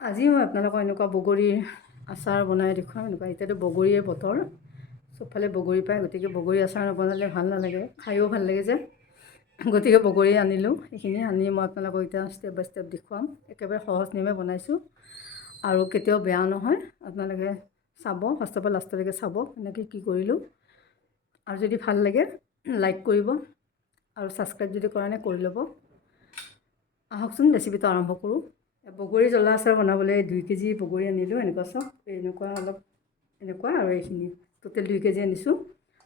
আজি মই আপোনালোকক এনেকুৱা বগৰীৰ আচাৰ বনাই দেখুৱাম। এনেকুৱা এতিয়াতো বগৰীৰ বতৰ, চবফালে বগৰী পায়, গতিকে বগৰী আচাৰ নবনালে ভাল নালাগে, খায়ো ভাল লাগে যে, গতিকে বগৰী আনিলোঁ। সেইখিনি আনি মই আপোনালোকক এতিয়া ষ্টেপ বাই ষ্টেপ দেখুৱাম। একেবাৰে সহজ নিয়মে বনাইছোঁ আৰু কেতিয়াও বেয়া নহয়। আপোনালোকে চাব, ফাৰ্ষ্টৰ পৰা লাষ্টলৈকে চাব এনেকৈ কি কৰিলোঁ। আৰু যদি ভাল লাগে লাইক কৰিব আৰু ছাবস্ক্ৰাইব যদি কৰা নাই কৰি ল'ব। আহকচোন ৰেচিপিটো আৰম্ভ কৰোঁ। বগৰী জ্বলা আচাৰ বনাবলৈ 2 কেজি বগৰী আনিলোঁ। এনেকুৱা চাওক, এনেকুৱা অলপ এনেকুৱা, আৰু এইখিনি টোটেল 2 কেজি আনিছোঁ।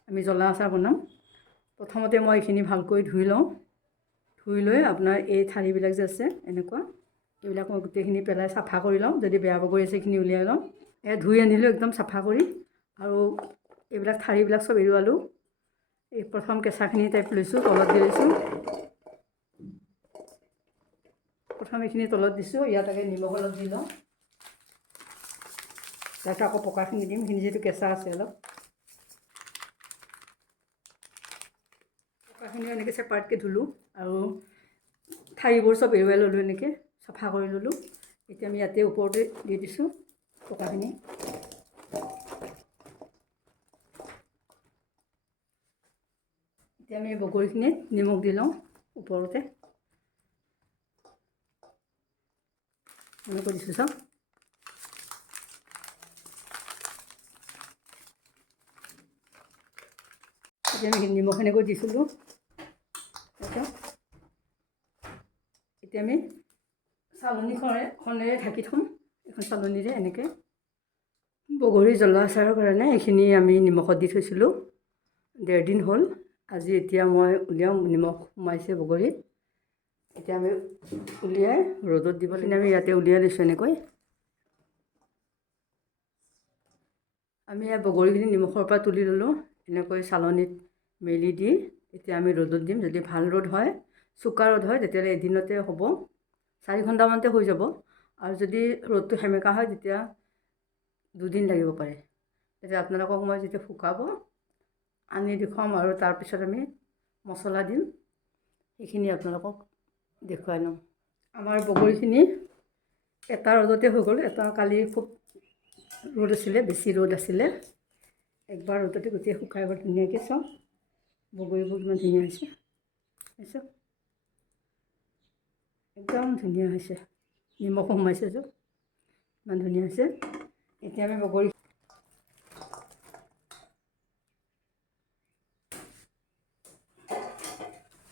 আমি জ্বলা আচাৰ বনাম। প্ৰথমতে মই এইখিনি ভালকৈ ধুই লওঁ। ধুই লৈ আপোনাৰ এই ঠাৰিবিলাক যে আছে এনেকুৱা, এইবিলাক মই গোটেইখিনি পেলাই চাফা কৰি লওঁ। যদি বেয়া বগৰী আছে সেইখিনি উলিয়াই লওঁ। ধুই আনিলোঁ একদম চাফা কৰি, আৰু এইবিলাক ঠাৰিবিলাক চব এৰুৱালোঁ। এই প্ৰথম কেঁচাখিনি টাইপ লৈছোঁ, তলত দি লৈছোঁ। প্ৰথম এইখিনি তলত দিছোঁ, ইয়াত আগে নিমখ অলপ দি লওঁ। তাৰপিছত আকৌ পকাখিনি দিম, এইখিনি যিহেতু কেঁচা আছে অলপ। পকাখিনিও এনেকৈ ছেপাৰেটকৈ ধুলোঁ আৰু ঠাৰিবোৰ চব এৰুৱাই ল'লোঁ, এনেকৈ চাফা কৰি ল'লোঁ। এতিয়া আমি ইয়াতে ওপৰতে দি দিছোঁ পকাখিনি। এতিয়া আমি বগৰীখিনিত নিমখ দি লওঁ ওপৰতে, এনেকৈ দিছোঁ চাওক। এতিয়া আমি নিমখ এনেকৈ দিছিলোঁ। এতিয়া আমি চালনীখনেৰে ঢাকি থ'ম, এখন চালনীৰে এনেকৈ। বগৰী জ্বলা আচাৰৰ কাৰণে এইখিনি আমি নিমখত দি থৈছিলোঁ, 1.5 দিন হ'ল। আজি এতিয়া মই উলিয়াওঁ, নিমখ সোমাইছে বগৰীত। এতিয়া আমি উলিয়াই ৰ'দত দিব লাগিব। আমি ইয়াতে উলিয়াই লৈছোঁ এনেকৈ। আমি ইয়াত বগৰীখিনি নিমখৰ পৰা তুলি ল'লোঁ, এনেকৈ চালনীত মেলি দি এতিয়া আমি ৰ'দত দিম। যদি ভাল ৰ'দ হয়, চোকা ৰ'দ হয়, তেতিয়াহ'লে এদিনতে হ'ব, 4 ঘণ্টামানতে হৈ যাব। আৰু যদি ৰ'দটো সেমেকা হয় তেতিয়া 2 দিন লাগিব পাৰে। তেতিয়া আপোনালোকক মই যেতিয়া শুকাব আনি দেখুৱাম, আৰু তাৰপিছত আমি মছলা দিম, সেইখিনি আপোনালোকক দেখুৱাই ল'ম। আমাৰ বগৰীখিনি এটা ৰ'দতে হৈ গ'ল। এটা কালি খুব ৰ'দ আছিলে, বেছি ৰ'দ আছিলে, একবাৰ ৰ'দতে গোটেই শুকাই গ'ল ধুনীয়াকৈ। চাওক বগৰীবোৰ কিমান ধুনীয়া হৈছে, চাওক একদম ধুনীয়া হৈছে। নিমখো সোমাইছে, চাওক ইমান ধুনীয়া হৈছে। এতিয়া আমি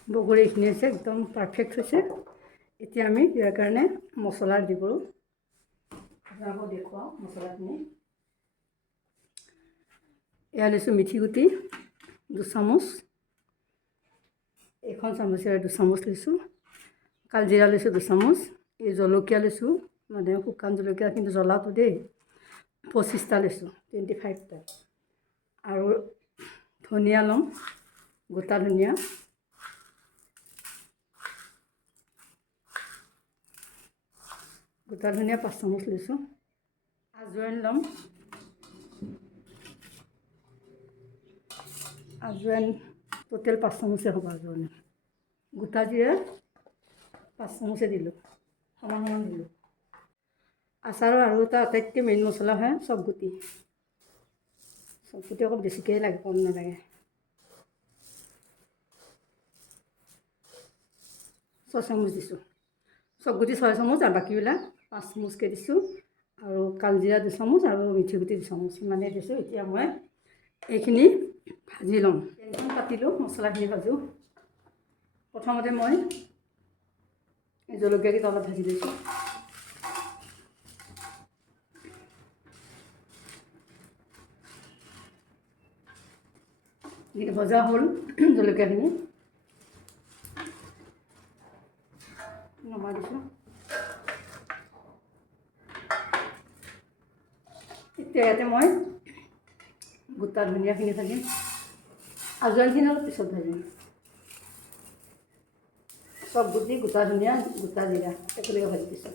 বগৰী এইখিনি হৈছে, একদম পাৰফেক্ট হৈছে। এতিয়া আমি ইয়াৰ কাৰণে মছলা দি কৰোঁ, আপোনালোকক দেখুৱাওঁ মছলাখিনি। এয়া লৈছোঁ মিঠি গুটি 2 চামুচ, এইখন চামুচেৰে 2 চামুচ লৈছোঁ। কালজিৰা লৈছোঁ 2 চামুচ। এই জলকীয়া লৈছোঁ, মানে শুকান জলকীয়া, কিন্তু জ্বলাটো দেই, 25টা লৈছোঁ, 25টা। আৰু ধনিয়া ল'ম, গোটা ধনিয়া। গোটা ধনিয়া 5 চামুচ লৈছোঁ। আজৱাইন ল'ম, আজৱাইন টোটেল 5 চামুচে হ'ব আজৱাইন। গোটা জিৰা 5 চামুচে দিলোঁ, সমান সমান দিলোঁ। আচাৰৰ আৰু এটা আটাইতকৈ মেইন মছলা হয় চব গুটি। চব গুটি অকল বেছিকৈ লাগে, কম নালাগে। 6 চামুচ দিছোঁ, চব গুটি 6 চামুচ, আৰু বাকীবিলাক 5 চামুচকৈ দিছোঁ। আৰু কালজিৰা 2 চামুচ আৰু মিঠি গুটি 2 চামুচ, ইমানেই দিছোঁ। এতিয়া মই এইখিনি ভাজি ল'ম। পেনখন পাতিলোঁ, মছলাখিনি ভাজোঁ। প্ৰথমতে মই জলকীয়াকেইটা অলপ ভাজি লৈছোঁ। ভজা হ'ল জলকীয়াখিনি, নমাই দিছোঁ। এতিয়া ইয়াতে মই গোটা ধনিয়াখিনি ভাজিম, আজৱাইনখিনি অলপ পিছত ভাজিম। চব গুটি, গোটা ধনিয়া, গোটা জিৰা একেলগে ভাজি দিছোঁ।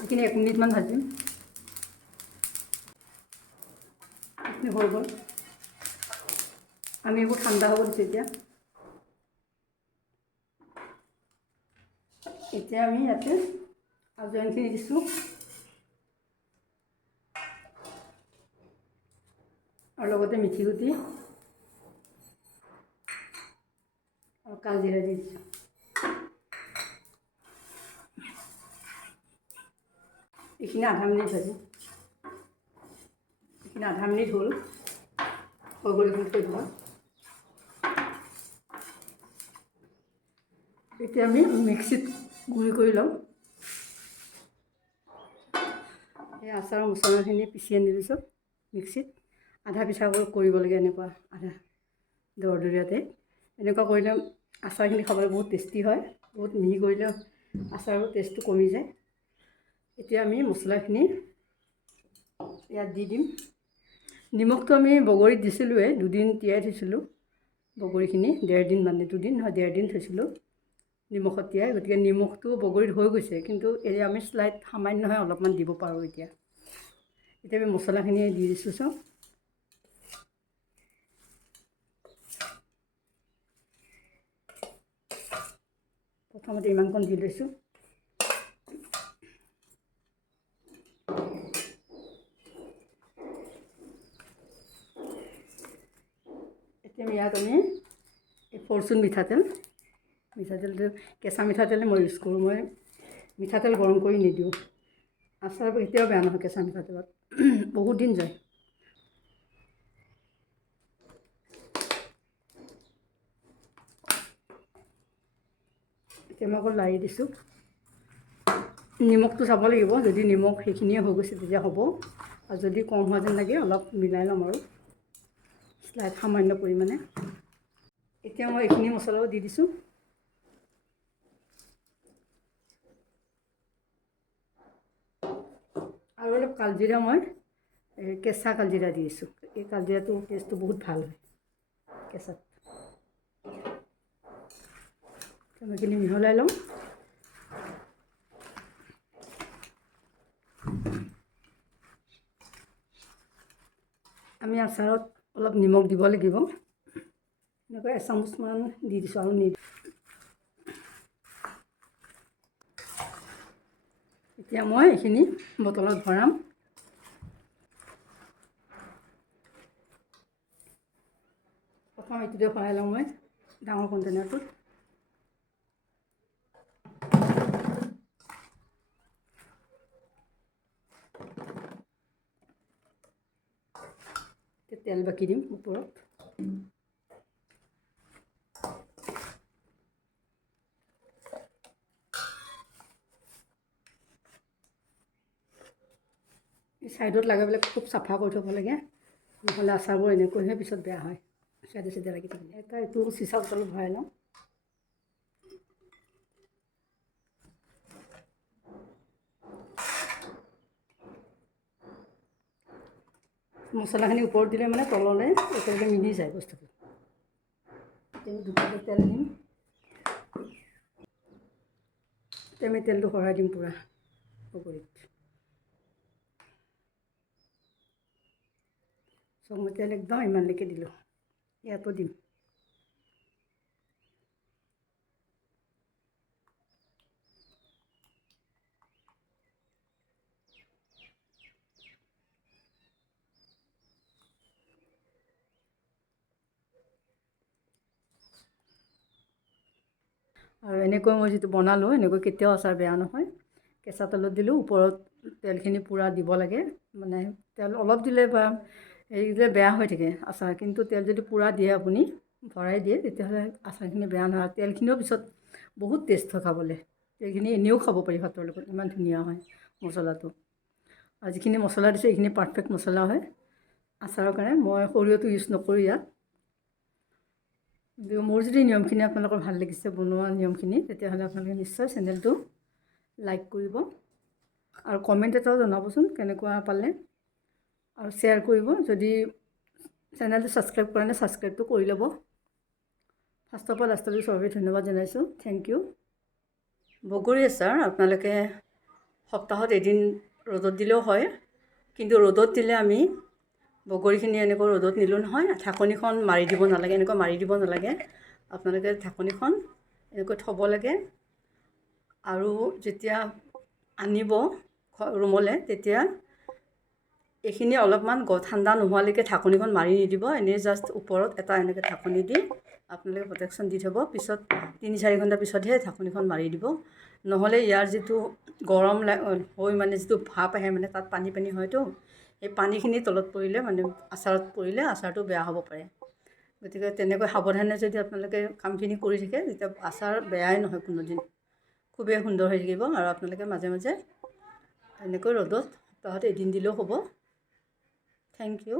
এইখিনি 1 মিনিটমান ভাজিম। এইখিনি হৈ গ'ল। আমি এইবোৰ ঠাণ্ডা হ'ব দিছোঁ এতিয়া আমি ইয়াতে আজোৱানখিনি দিছোঁ আৰু লগতে মিঠি গুটি আৰু কালজিৰা দি দিছোঁ। এইখিনি আধা মিনিট ভাজি, এইখিনি আধা মিনিট হ'ল, হৈ গ'ল। এইখিনি থৈ দিব। এতিয়া আমি মিক্সিত গুড়ি কৰি লওঁ। এই আচাৰৰ মছলাখিনি পিচি আনি দিছোঁ মিক্সিত। আধা পিঠা কৰিব লাগে, এনেকুৱা আধা দৰদৰীয়াতে। এনেকুৱা কৰিলে আচাৰখিনি খাবলৈ বহুত টেষ্টি হয়। বহুত মিহি কৰিলে আচাৰৰ টেষ্টটো কমি যায়। এতিয়া আমি মছলাখিনি ইয়াত দি দিম। নিমখটো আমি বগৰীত দিছিলোঁৱেই, 2 দিন তিয়াই থৈছিলোঁ বগৰীখিনি। 1.5 দিন, মানে 2 দিন নহয়, 1.5 দিন থৈছিলোঁ নিমখত তিয়াই। গতিকে নিমখটো বগৰীত হৈ গৈছে, কিন্তু এই আমি স্লাইড সামান্যহে অলপমান দিব পাৰোঁ। এতিয়া আমি মছলাখিনি দি দিছোঁ চব। প্ৰথমতে ইমানকণ দি লৈছোঁ। এতিয়া ইয়াত আমি এই ফৰচুন মিঠাতেলটো কেঁচা মিঠাতেলে মই ইউজ কৰোঁ। মই মিঠাতেল গৰম কৰি নিদিওঁ। আচাৰ কেতিয়াও বেয়া নহয় কেঁচা মিঠাতেলত, বহুত দিন যায়। এতিয়া মই অকল লাৰি দিছোঁ। নিমখটো চাব লাগিব, যদি নিমখ সেইখিনিয়ে হৈ গৈছে তেতিয়া হ'ব, আৰু যদি কম হোৱা যেন লাগে অলপ মিলাই ল'ম আৰু স্লাইড সামান্য পৰিমাণে। এতিয়া মই এইখিনি মছলাও দি দিছোঁ। আৰু অলপ কালজিৰা, মই কেঁচা কালজিৰা দি দিছোঁ। এই কালজিৰাটো টেষ্টটো বহুত ভাল হয় কেঁচাত। মই এইখিনি মিহলাই লওঁ। আমি আচাৰত অলপ নিমখ দিব লাগিব। এনেকৈ এচামুচমান দি দিছোঁ আৰু এতিয়া মই এইখিনি বটলত ভৰাম। প্ৰথম এইটোতে ভৰাই লওঁ মই ডাঙৰ কণ্টেইনাৰটোত। তেল বাকি দিম ওপৰত। এই ছাইডত লগাবিলাক খুব চাফা কৰি থ'ব লাগে, নহ'লে আচাৰবোৰ এনেকৈহে পিছত বেয়া হয়, চাইডে লাগি থাকিলে। এটা এইটো চিচা বটলত ভৰাই লওঁ। মছলাখিনি ওপৰত দিলে মানে তললৈ একেলগে মিলি যায় বস্তুটো। এতিয়া আমি দুটাকে তেল দিম। এতিয়া আমি তেলটো ভৰাই দিম পূৰা বগৰীত। চব মই তেল একদম ইমানলৈকে দিলোঁ, ইয়াতো দিম। আৰু এনেকৈ মই যিটো বনালোঁ, এনেকৈ কেতিয়াও আচাৰ বেয়া নহয়। কেঁচা তেলত দিলোঁ, ওপৰত তেলখিনি পূৰা দিব লাগে। মানে তেল অলপ দিলে বা হেৰি দিলে বেয়া হৈ থাকে আচাৰ, কিন্তু তেল যদি পূৰা দিয়ে আপুনি, ভৰাই দিয়ে, তেতিয়াহ'লে আচাৰখিনি বেয়া নহয়। তেলখিনিও পিছত বহুত টেষ্ট হয় খাবলৈ। তেলখিনি এনেও খাব পাৰি ভাতৰ লগত, ইমান ধুনীয়া হয় মছলাটো। আৰু যিখিনি মছলা দিছোঁ এইখিনি পাৰফেক্ট মছলা হয় আচাৰৰ কাৰণে। মই সৰিয়হটো ইউজ নকৰোঁ ইয়াত। কিন্তু মোৰ যদি নিয়মখিনি আপোনালোকৰ ভাল লাগিছে, বনোৱা নিয়মখিনি, তেতিয়াহ'লে আপোনালোকে নিশ্চয় চেনেলটো লাইক কৰিব আৰু কমেণ্ট এটাও জনাবচোন কেনেকুৱা পালে, আৰু শ্বেয়াৰ কৰিব। যদি চেনেলটো ছাবস্ক্ৰাইব কৰা নাই, ছাবস্ক্ৰাইবটো কৰি ল'ব। ফাৰ্ষ্টৰ পৰা লাষ্টলৈকে চবেই ধন্যবাদ জনাইছোঁ। Thank you. বগৰী আচাৰ আপোনালোকে সপ্তাহত এদিন ৰ'দত দিলেও হয়, কিন্তু ৰ'দত দিলে আমি বগৰীখিনি এনেকৈ ৰ'দত নিলোঁ নহয়, ঢাকনিখন মাৰি দিব নালাগে, এনেকৈ মাৰি দিব নালাগে। আপোনালোকে ঢাকনিখন এনেকৈ থ'ব লাগে। আৰু যেতিয়া আনিব ৰুমলৈ তেতিয়া এইখিনি অলপমান ঠাণ্ডা নোহোৱালৈকে ঢাকনিখন মাৰি নিদিব। এনেই জাষ্ট ওপৰত এটা এনেকৈ ঢাকনি দি আপোনালোকে প্ৰটেকশ্যন দি থ'ব। পিছত 3-4 ঘণ্টা পিছতহে ঢাকনিখন মাৰি দিব। নহ'লে ইয়াৰ যিটো গৰম হৈ মানে যিটো ভাপ আহে মানে তাত পানী পানী হয়তো, সেই পানীখিনি তলত পৰিলে মানে আচাৰত পৰিলে আচাৰটো বেয়া হ'ব পাৰে। গতিকে তেনেকৈ সাৱধানে যদি আপোনালোকে কামখিনি কৰি থাকে তেতিয়া আচাৰ বেয়াই নহয় কোনোদিন, খুবেই সুন্দৰ হৈ থাকিব। আৰু আপোনালোকে মাজে মাজে এনেকৈ ৰ'দত সপ্তাহত এদিন দিলেও হ'ব। Thank U.